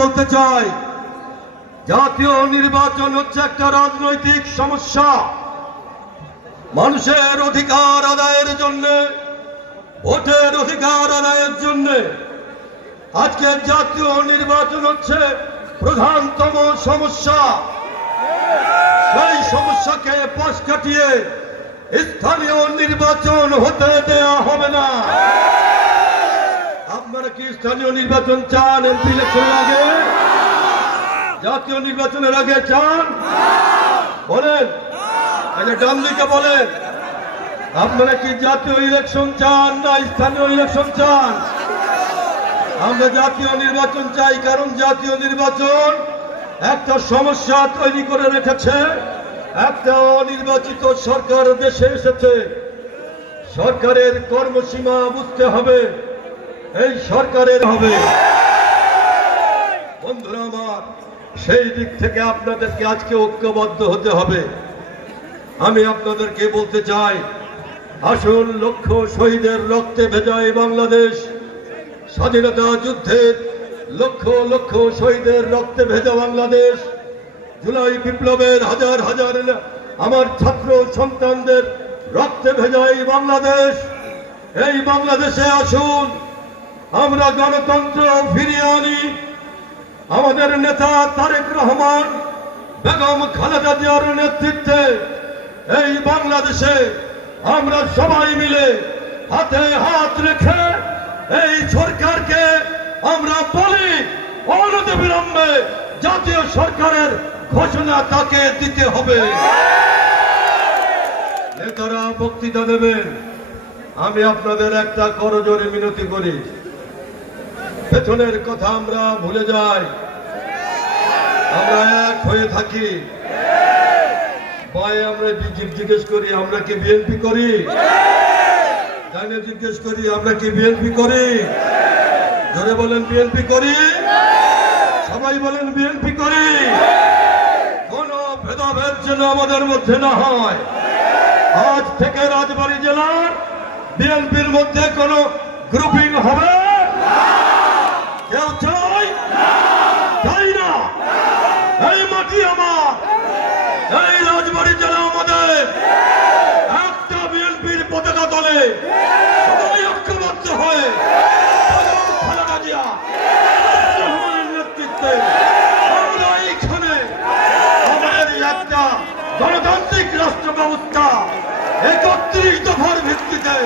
বলতে চাই, জাতীয় নির্বাচন হচ্ছে একটা রাজনৈতিক সমস্যা। মানুষের অধিকার আদায়ের জন্য, ভোটের অধিকার আদায়ের জন্য আজকে জাতীয় নির্বাচন হচ্ছে প্রধানতম সমস্যা। সেই সমস্যাকে পাশ কাটিয়ে স্থানীয় নির্বাচন হতে দেয়া হবে না। কি স্থানীয় নির্বাচন চান? এমপি ইলেকশনের আগে? জাতীয় নির্বাচনের আগে চান? বলেন। বলেন। আপনারা কি জাতীয় ইলেকশন চান না স্থানীয় ইলেকশন চান? আমরা জাতীয় নির্বাচন চাই কারণ জাতীয় নির্বাচন একটা সমস্যা তৈরি করে রেখেছে। একটা অনির্বাচিত সরকার দেশে এসেছে। সরকারের কর্মসীমা বুঝতে হবে। এই সরকারের হবে। বন্ধুরা আমার, সেই দিক থেকে আপনাদেরকে আজকে ঐক্যবদ্ধ হতে হবে। আমি আপনাদেরকে বলতে চাই আসুন লক্ষ শহীদের রক্তে ভেজা এই বাংলাদেশ। স্বাধীনতা যুদ্ধের লক্ষ লক্ষ শহীদের রক্তে ভেজা বাংলাদেশ। জুলাই বিপ্লবের হাজার হাজার আমার ছাত্র সন্তানদের রক্তে ভেজা এই বাংলাদেশ। এই বাংলাদেশে আসুন। আমরা গণতন্ত্র ফিরিয়ে আনি। আমাদের নেতা তারেক রহমান, বেগম খালেদা জিয়ার নেতৃত্বে এই বাংলাদেশে আমরা সবাই মিলে হাতে হাত রেখে এই সরকারকে আমরা বলি, অনতি বিলম্বে জাতীয় সরকারের ঘোষণা তাকে দিতে হবে। নেতারা বক্তৃতা দেবেন। আমি আপনাদের একটা করজোরে মিনতি করি। পেছনের কথা আমরা ভুলে যাই। আমরা এক হয়ে থাকি। ভয়ে আমরা জিজ্ঞেস করি, আমরা কি বিএনপি করি? জিজ্ঞেস করি, আমরা কি বিএনপি করি? জোরে বলেন, বিএনপি করি? সবাই বলেন, বিএনপি করি? কোন ভেদাভেদ যেন আমাদের মধ্যে না হয়। আজ থেকে রাজবাড়ি জেলার বিএনপির মধ্যে কোন গ্রুপিং হবে কেউ চাই চাই না মাটি আমার এই রাজবাড়ী জেলা আমাদের একটা বিএনপির পতাকা তলে সবাই ঐক্যবদ্ধ হয়ে নেতৃত্বে আমরা এইখানে আমাদের একটা গণতান্ত্রিক রাষ্ট্র ব্যবস্থা একত্রিশ দফার ভিত্তিতে